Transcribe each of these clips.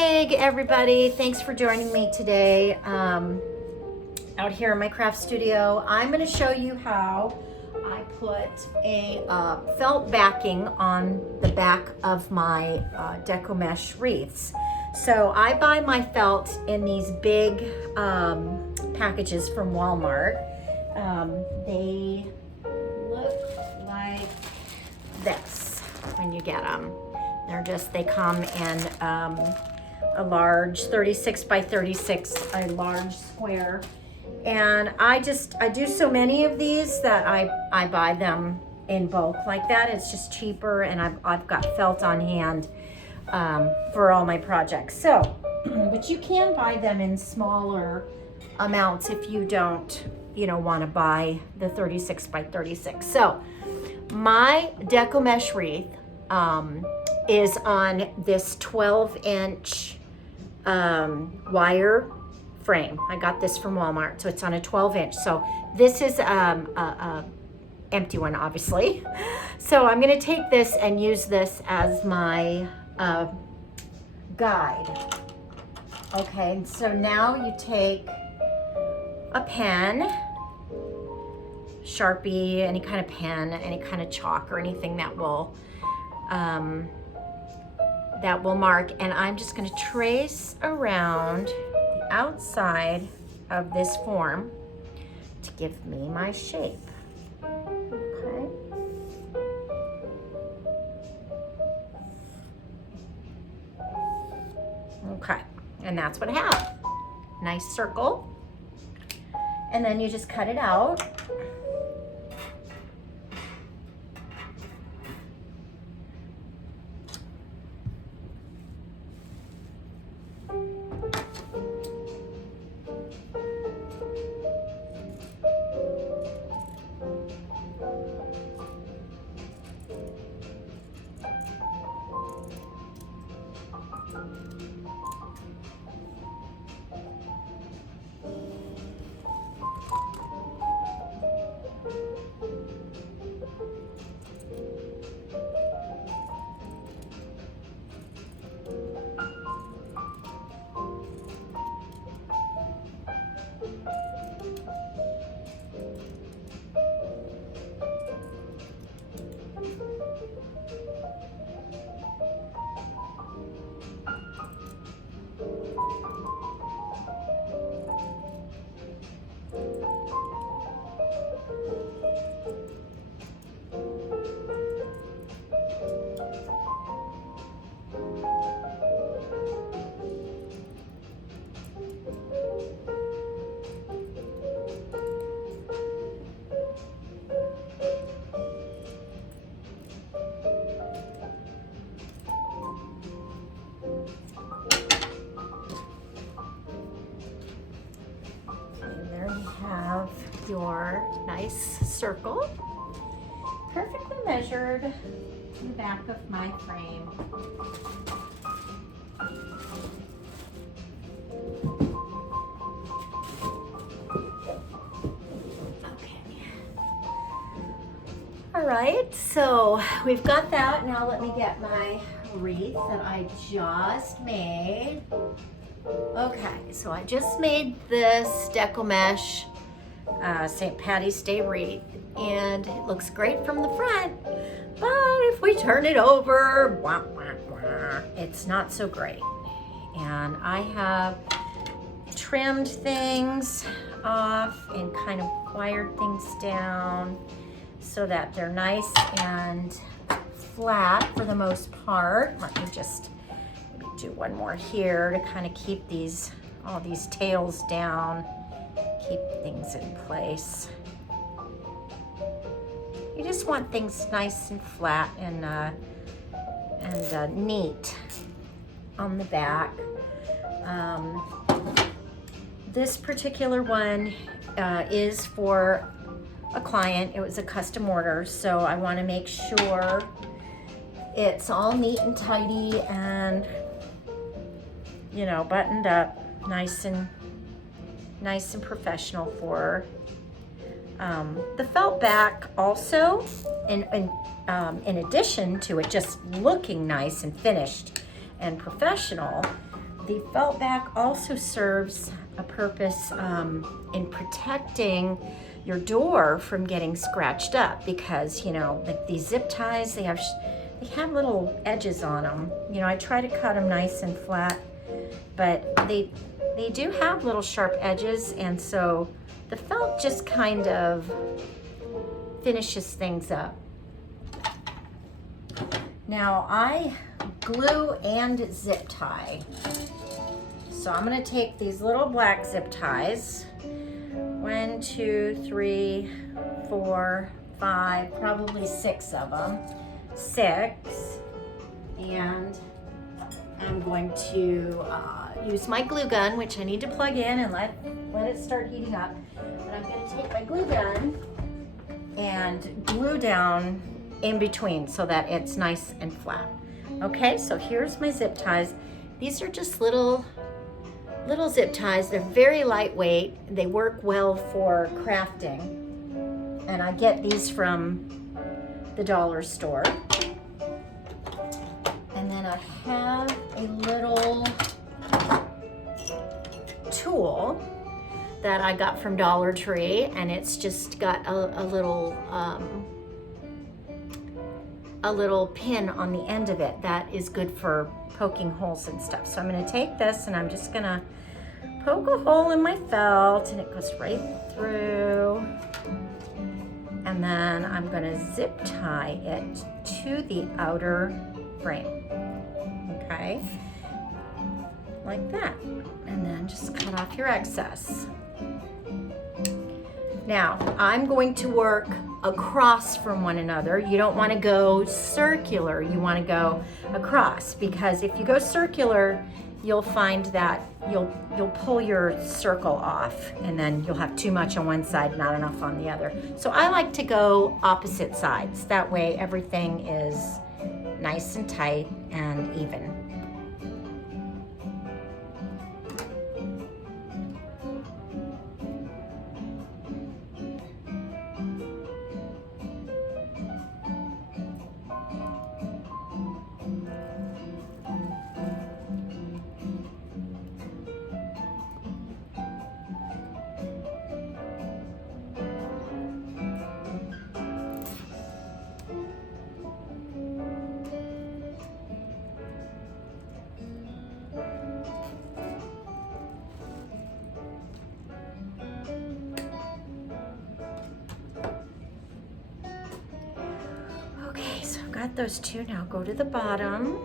Hey everybody, thanks for joining me today out here in my craft studio. I'm going to show you how I put a felt backing on the back of my deco mesh wreaths. So I buy my felt in these big packages from Walmart. They look like this when you get them. They come in a large 36 by 36, a large square. And I do so many of these that I buy them in bulk like that. It's just cheaper, and I've got felt on hand for all my projects. So, but you can buy them in smaller amounts if you don't, want to buy the 36 by 36. So my deco mesh wreath is on this 12-inch wire frame. I got this from Walmart, so it's on a 12-inch. So this is a empty one, obviously. So I'm going to take this and use this as my guide. Okay, so now you take a pen, Sharpie, any kind of pen, any kind of chalk, or anything that will mark, and I'm just going to trace around the outside of this form to give me my shape. Okay. Okay, and that's what I have. Nice circle. And then you just cut it out. Your nice circle, perfectly measured in the back of my frame. Okay. All right, so we've got that. Now let me get my wreath that I just made. Okay, so I just made this deco mesh St. Patty's Day wreath, and it looks great from the front, but if we turn it over, wah, wah, wah, it's not so great. And I have trimmed things off and kind of wired things down so that they're nice and flat for the most part. Let me just maybe do one more here to kind of keep all these tails down. Keep things in place. You just want things nice and flat and neat on the back. This particular one is for a client. It was a custom order, so I want to make sure it's all neat and tidy and buttoned up, nice and professional for the felt back. Also, in addition to it just looking nice and finished and professional, the felt back also serves a purpose in protecting your door from getting scratched up, because you know, like these zip ties, they have little edges on them. You know, I try to cut them nice and flat, but they do have little sharp edges, and so the felt just kind of finishes things up. Now I glue and zip tie. So I'm gonna take these little black zip ties, 1, 2, 3, 4, 5, probably 6 of them, 6, and I'm going to use my glue gun, which I need to plug in and let it start heating up. And I'm going to take my glue gun and glue down in between so that it's nice and flat. Okay, so here's my zip ties. These are just little zip ties. They're very lightweight. They work well for crafting. And I get these from the dollar store. And then I have a little tool that I got from Dollar Tree, and it's just got a little pin on the end of it that is good for poking holes and stuff. So I'm going to take this and I'm just going to poke a hole in my felt, and it goes right through. And then I'm going to zip tie it to the outer frame. Okay, like that. And then just cut off your excess. Now, I'm going to work across from one another. You don't want to go circular, you want to go across, because if you go circular, you'll find that you'll pull your circle off, and then you'll have too much on one side, not enough on the other. So I like to go opposite sides. That way everything is nice and tight and even. Got those two. Now go to the bottom.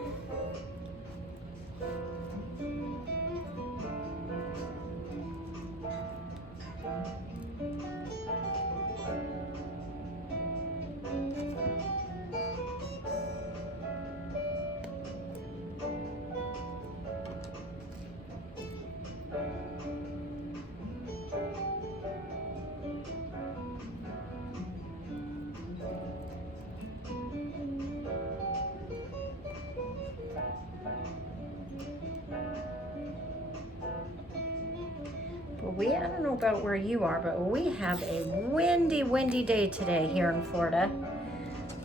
I don't know about where you are, but we have a windy day today here in Florida.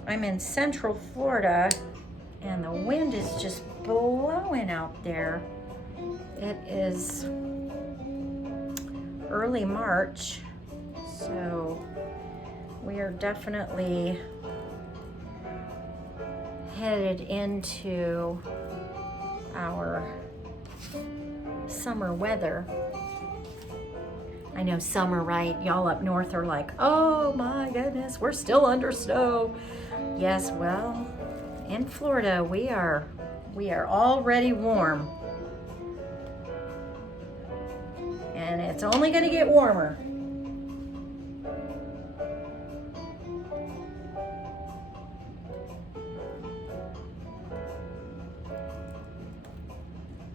I'm in Central Florida, and the wind is just blowing out there. It is early March, so we are definitely headed into our summer weather. I know summer, right? Y'all up north are like, oh my goodness, we're still under snow. Yes, well, in Florida, we are already warm. And it's only gonna get warmer.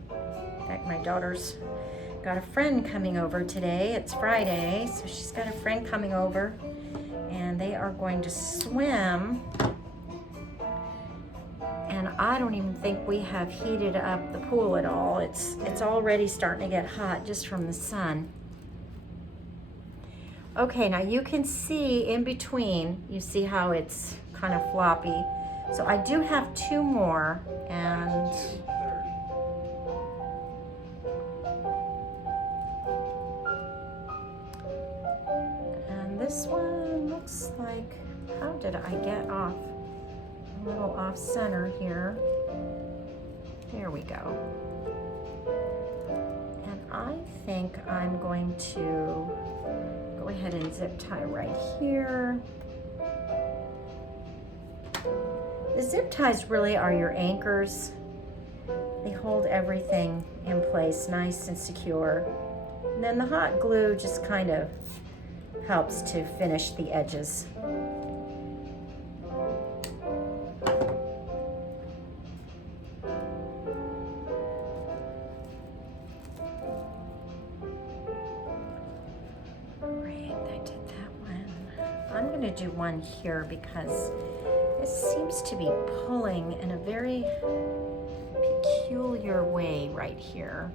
In fact, my daughter's got a friend coming over today. It's Friday, so she's got a friend coming over, and they are going to swim. And I don't even think we have heated up the pool at all. It's already starting to get hot just from the sun. Okay, now you can see in between, you see how it's kind of floppy. So I do have 2 more, and this one looks like, how did I get off? A little off center here. There we go. And I think I'm going to go ahead and zip tie right here. The zip ties really are your anchors. They hold everything in place nice and secure. And then the hot glue just kind of helps to finish the edges. I'm going to do one here because it seems to be pulling in a very peculiar way right here.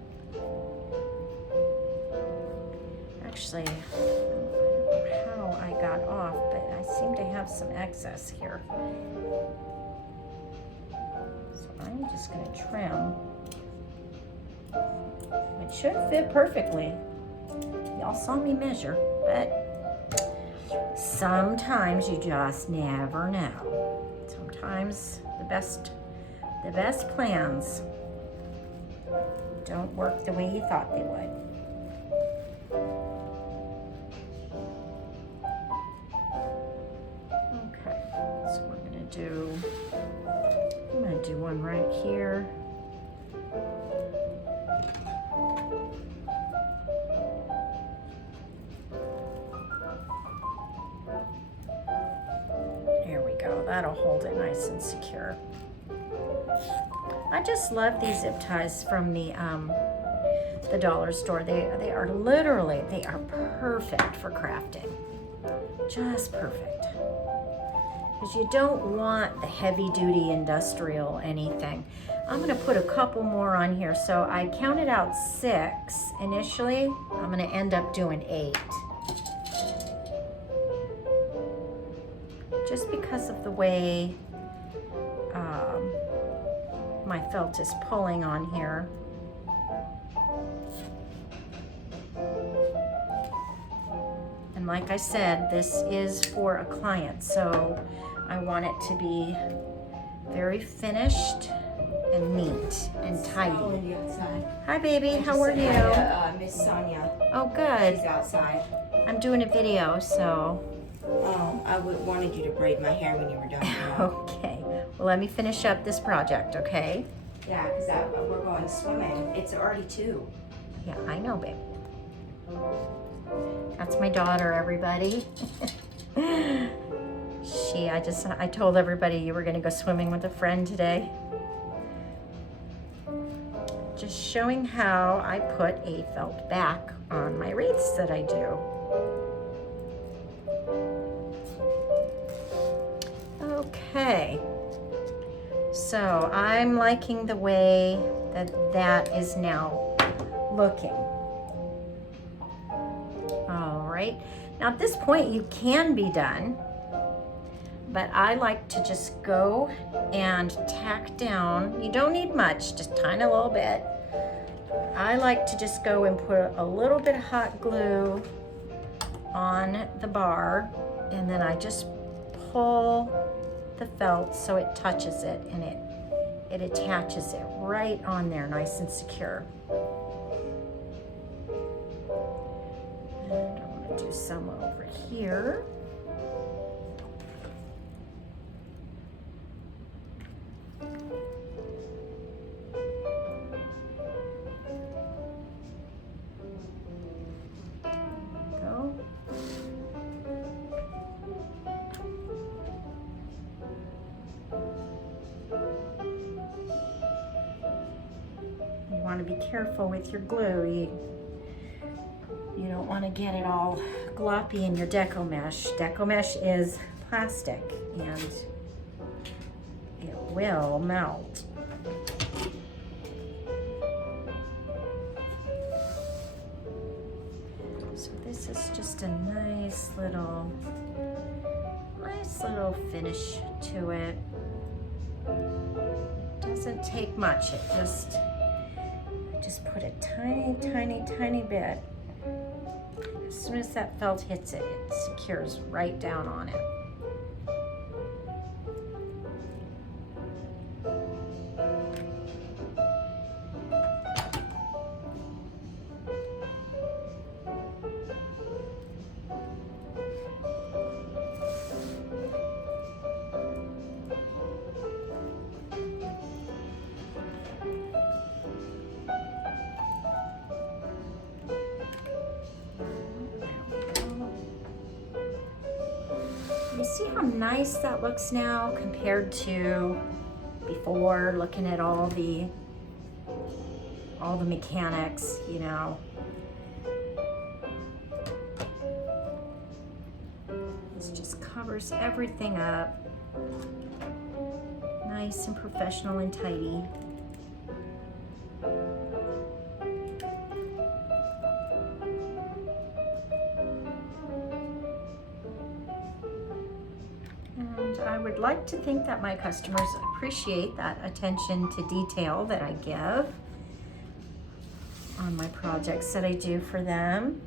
Actually, I don't know how I got off, but I seem to have some excess here. So I'm just going to trim. It should fit perfectly. Y'all saw me measure, but sometimes you just never know. Sometimes the best plans don't work the way you thought they would. Okay, so I'm gonna do one right here. That'll hold it nice and secure. I just love these zip ties from the dollar store. They are literally, they are perfect for crafting. Just perfect. Because you don't want the heavy duty industrial anything. I'm gonna put a couple more on here. So I counted out 6 initially. I'm gonna end up doing 8. Just because of the way my felt is pulling on here. And like I said, this is for a client, so I want it to be very finished and neat and tidy. Hi baby, how are you? Miss Sonia. Oh good. She's outside. I'm doing a video, so. Oh, I wanted you to braid my hair when you were done. Okay. Well, let me finish up this project, okay? Yeah, because we're going swimming. It's already 2. Yeah, I know, babe. That's my daughter, everybody. I told everybody you were going to go swimming with a friend today. Just showing how I put a felt back on my wreaths that I do. Okay, so I'm liking the way that is now looking. All right, now at this point you can be done, but I like to just go and tack down. You don't need much, just tiny little bit. I like to just go and put a little bit of hot glue on the bar, and then I just pull the felt so it touches it and it attaches it right on there nice and secure. And I'm going to do some over here. Want to be careful with your glue. You don't want to get it all gloppy in your deco mesh. Deco mesh is plastic and it will melt. So this is just a nice little finish to it. Doesn't take much. It just put a tiny bit As soon as that felt hits it, it secures right down on it. You see how nice that looks now compared to before, looking at all the mechanics, you know. This just covers everything up. Nice and professional and tidy. I would like to think that my customers appreciate that attention to detail that I give on my projects that I do for them.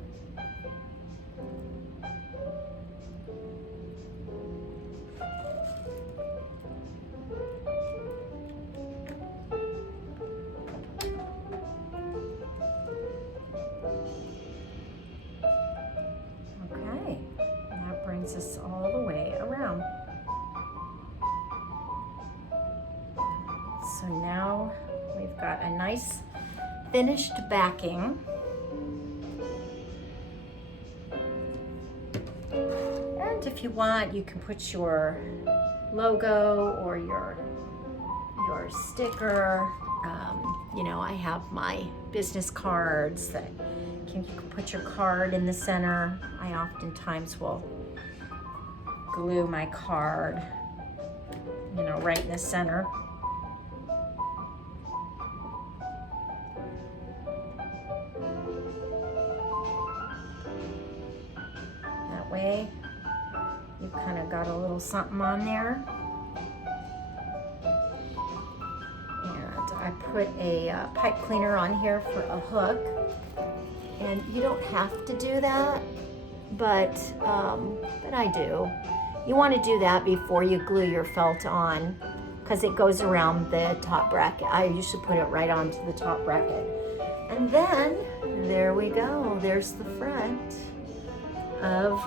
Okay, that brings us all the way around. So now we've got a nice finished backing. And if you want, you can put your logo or your sticker. You know, I have my business cards that you can put your card in the center. I oftentimes will glue my card, you know, right in the center. Way you've kind of got a little something on there. And I put a pipe cleaner on here for a hook, and you don't have to do that, but I do. You want to do that before you glue your felt on, because it goes around the top bracket. I usually put it right onto the top bracket, and then there we go. There's the front of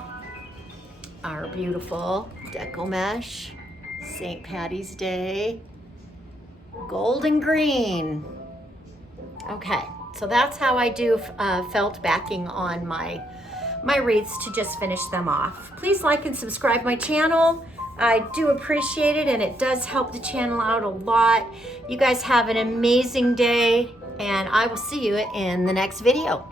our beautiful deco mesh St. Patty's Day golden green. Okay, so that's how I do felt backing on my wreaths to just finish them off. Please like and subscribe my channel. I do appreciate it, and it does help the channel out a lot. You guys have an amazing day, and I will see you in the next video.